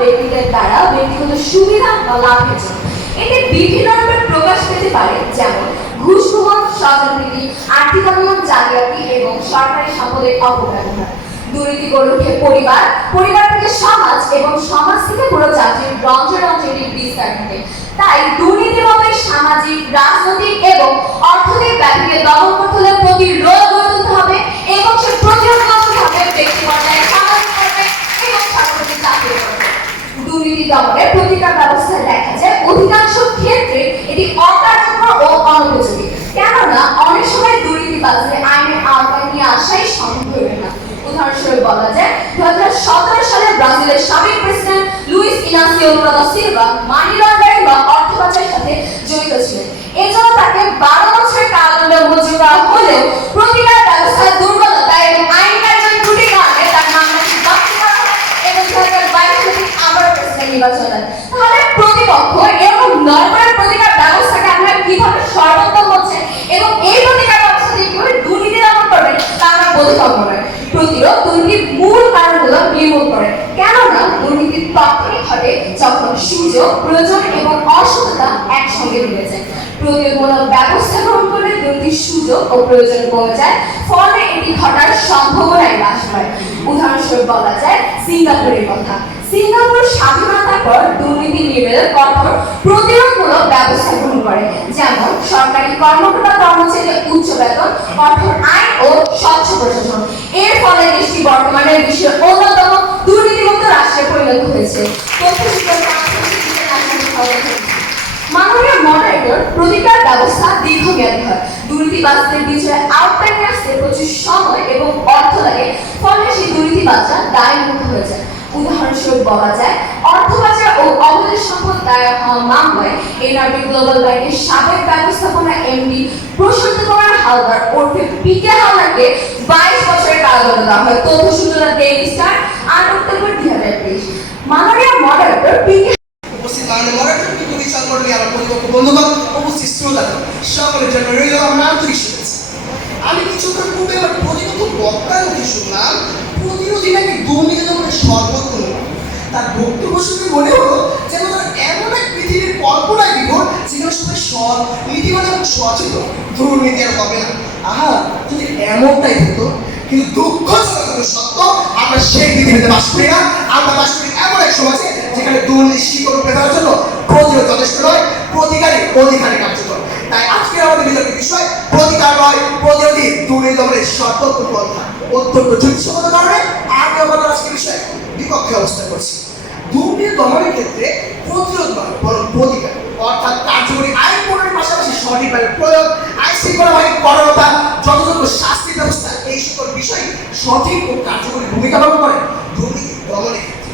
ব্যক্তিদের দ্বারা ব্যক্তিগত সুবিধা বা লাভের জন্য। এতে বিভিন্ন রূপে প্রকাশ পেতে পারে, যেমন ঘুষ গ্রহণ স্বজনপ্রীতি আর্থিক অনিয়ম জালিয়াতি এবং সরকারি সম্পদের অপব্যবহার। দুর্নীতি গড়ে ওঠে পরিবার পরিবার থেকে সমাজ এবং সমাজ থেকে পুরো জাতির রঞ্জে রঞ্জে বিস্তার ঘটে। তাই দুর্নীতির মতো সামাজিক, রাজনৈতিক এবং অর্থনৈতিক ব্যাধিকে দমন করতে হলে প্রতিরোধ গড়ে তুলতে হবে এবং সে প্রতিরোধ করতে হবে ব্যক্তি পর্যায়ে সামাজিক পর্যায়ে এবং সামাজিক জাতীয় পর্যায়ে দুর্নীতি দমনের প্রতিকার ব্যবস্থায় দেখা যায় অধিকাংশ ক্ষেত্রে এটি অকার্যকর ও অনুপযোগী কেননা অনেক সময় দুর্নীতিবাজদের আইনের আওতায় নিয়ে আসাই সম্ভব হবে না উদাহরণস্বরূপ বলা যায় দু হাজার সতেরো সালে ব্রাজিলের সাবেক president Luiz Inacio Lula da Silva money laundering বা অর্থ পাচারের সাথে জড়িত ছিলেন। এজন্য তাকে বারো বছরের কারাদণ্ড মঞ্জুর করা হলেও প্রতিকার ব্যবস্থায় দুর্বলতা এবং আইন কার্যকরী ত্রুটির কারণে তার মামলাটি বাতিল করা এবং দু হাজার বাইশ সালে আবারও প্রেসিডেন্ট নির্বাচন তাহলে প্রতিপক্ষ এরকম নরমাল প্রতিকার ব্যবস্থাকে আমরা কীভাবে সর্বোত্তম হচ্ছে এবং এই প্রতিকার ব্যবস্থা দিয়ে কীভাবে দুর্নীতি দমন করবেন তা আমরা বোধগম্য নয় প্রতিরোধ দুর্নীতির মূল কারণগুলো নির্মূল করে কেননা দুর্নীতির তখনই ঘটে যখন সুযোগ প্রয়োজন এবং অসততা একসঙ্গে মিলে যায়। প্রতিরোধমূলক ব্যবস্থা গ্রহণ করলে দুর্নীতির সুযোগ ও প্রয়োজন কমে যায়, ফলে এটি ঘটার সম্ভাবনাই হ্রাস পায়। উদাহরণস্বরূপ বলা যায় সিঙ্গাপুরের কথা। সিঙ্গাপুর স্বাধীনতার পর দুর্নীতি নির্মূলে কঠোর প্রতিরোধমূলক ব্যবস্থা গ্রহণ করে, যেমন সরকারি কর্মকর্তা কর্মচারীদের উচ্চ বেতন, কঠোর আইন ও স্বচ্ছ প্রশাসন। এর ফলে দেশটি বর্তমানে বিশ্বের অন্যতম হয়েছে। মাননীয় মডারেটর প্রতিকার ব্যবস্থা দীর্ঘমেয়াদী হয়। দুর্নীতিবাজদের বিচারে আওতায় আসতে প্রচুর সময় এবং অর্থ লাগে। ফলে সেই দুর্নীতিবাজরা দায় মুক্ত হয়ে যায়। উদাহরণস্বরূপ বলা যায়, অর্থ পাচার ও অবৈধ সম্পদ দায়ের হওয়া মামলায় এনআরবি গ্লোবাল ব্যাংকের সাবেক ব্যবস্থাপনা এমডি প্রশান্ত কুমার হালদার ওরফে পিকে হালদারকে বাইশ বছরের কারাদণ্ড দেওয়া হয়। তথ্য সূচনা ডেইলি স্টার আট অক্টোবর দুই হাজার তেইশ। মাননীয় মডারেটর পিকে উপস্থিত মাননীয় মডারেটর কিন্তু বিচার করলে আমার পরিপক্ষ বন্ধুগণ উপস্থিত শ্রোতা সকলের জন্য রইল আমার আন্তরিক শুভেচ্ছা। আমি কিছুক্ষণ পূর্বে আমার প্রতিপক্ষ বক্তার মুখে শুনলাম প্রতিরোধী নাকি দুর্নীতি দমনের সর্বোত্তম তার বক্তব্য শুনে মনে হলো যেন তার এমন এক পৃথিবীর কল্পনায় বিভোর যেখানে সবাই সৎ, নীতিবান এবং সচেতন। দুর্নীতি আর হবে না। আহা, যদি এমনটাই হতো কিন্তু দুঃখজনক সত্য। আমরা সেই পৃথিবীতে বাস করি না। আমরা বাস করি এমন এক সমাজে যেখানে দুর্নীতি শিকড় উপড়ে জন্য প্রতিরোধ যথেষ্ট নয় প্রতিকারী অধিকারী কার্যকর। তাই আজকের আমাদের বিতর্কের বিষয়, প্রতিকার নয়, প্রতিরোধী দুর্নীতি দমনের সর্বোত্তম পন্থা অত্যন্ত কারণে আমি আমাদের আজকের বিষয়ে বিপক্ষে অবস্থান করছি। দুর্নীতি দমনের ক্ষেত্রে প্রতিরোধ নয়, বরং প্রতিকার। অর্থাৎ কার্যকরী আইন প্রণয়নের পাশাপাশি সঠিকভাবে প্রয়োগ আইন শৃঙ্খলা বাহিনী বিষয় সঠিক ও কার্যকরী ভূমিকা পালন করে দুর্নীতি দমনের ক্ষেত্রে।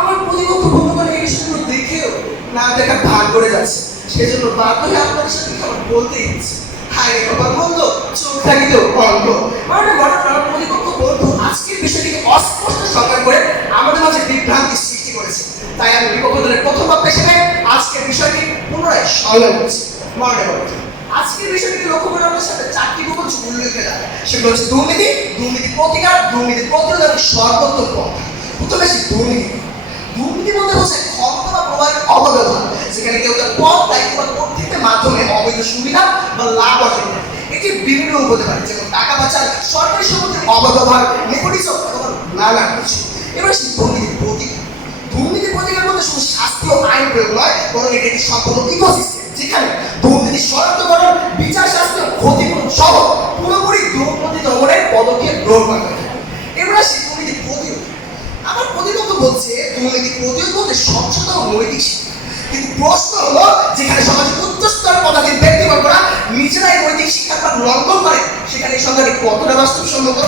আমার প্রতিপক্ষ বন্ধুগণ এই বিষয়গুলো দেখেও না দেখা ভাগ করে যাচ্ছে। সেজন্য বাধ্য হয়ে আপনাদের সাথে আমার বলতেই হচ্ছে। হায় বাবার বন্ধু চোখ থাকিতেও অন্ধ। মানে ঘটনা আমার প্রতিপক্ষ বন্ধু আজকের বিষয়টিকে অস্পষ্ট সংজ্ঞা করে আমাদের মাঝে বিভ্রান্তি সৃষ্টি করেছে। তাই আমি বিপক্ষ দলের প্রথম হিসেবে আজকের বিষয়টি পুনরায় সংজ্ঞা করছি মনে করছি আজকের বিষয়টিকে লক্ষ্য করে আমাদের সাথে চারটি গোপন উল্লেখ যায় সেগুলো হচ্ছে দুর্নীতি দুর্নীতি প্রতিকার, দুর্নীতি প্রতিরোধ এবং সর্বোত্তম পন্থা প্রথমে আসি দুর্নীতি। দুর্নীতি বলতে বোঝায় ক্ষমতা বা প্রভাবের অপব্যবহার যেখানে কেউ তার পদ, দায়িত্ব বা কর্তৃত্বের মাধ্যমে অবৈধ সুবিধা বা লাভ অর্জন করে। এটি বিভিন্ন রূপ হতে পারে, যেমন টাকা পাচার, সরকারি সম্পত্তির অপব্যবহার নেপোটিজম অথবা নানা কিছু। এবার আসি দুর্নীতির প্রতিকার। দুর্নীতি প্রতিকার বলতে শুধু শাস্তি ও আইন প্রয়োগ নয় বরং এটি একটি সম্পূর্ণ ইকোসিস্টেম যেখানে দুর্নীতি শনাক্তকরণ বিচার শাস্তি ও ক্ষতিপূরণ সহ পুরোপুরি দুর্নীতি দমনের পদক্ষেপ গ্রহণ করা হয় এবার আসি দুর্নীতি প্রতিরোধ। আমার প্রতিপক্ষ বলছে দুর্নীতি প্রতিরোধ বলতে স্বচ্ছতা ও নৈতিক শিক্ষা। কিন্তু প্রশ্ন হলো, যেখানে সমাজে উচ্চস্তর পদাধিক ব্যক্তিবর্গরা নিজেরাই নৈতিক শিক্ষার লঙ্ঘন করে, সেখানে এই সংখ্যাটি কতটা বাস্তবসম্মত?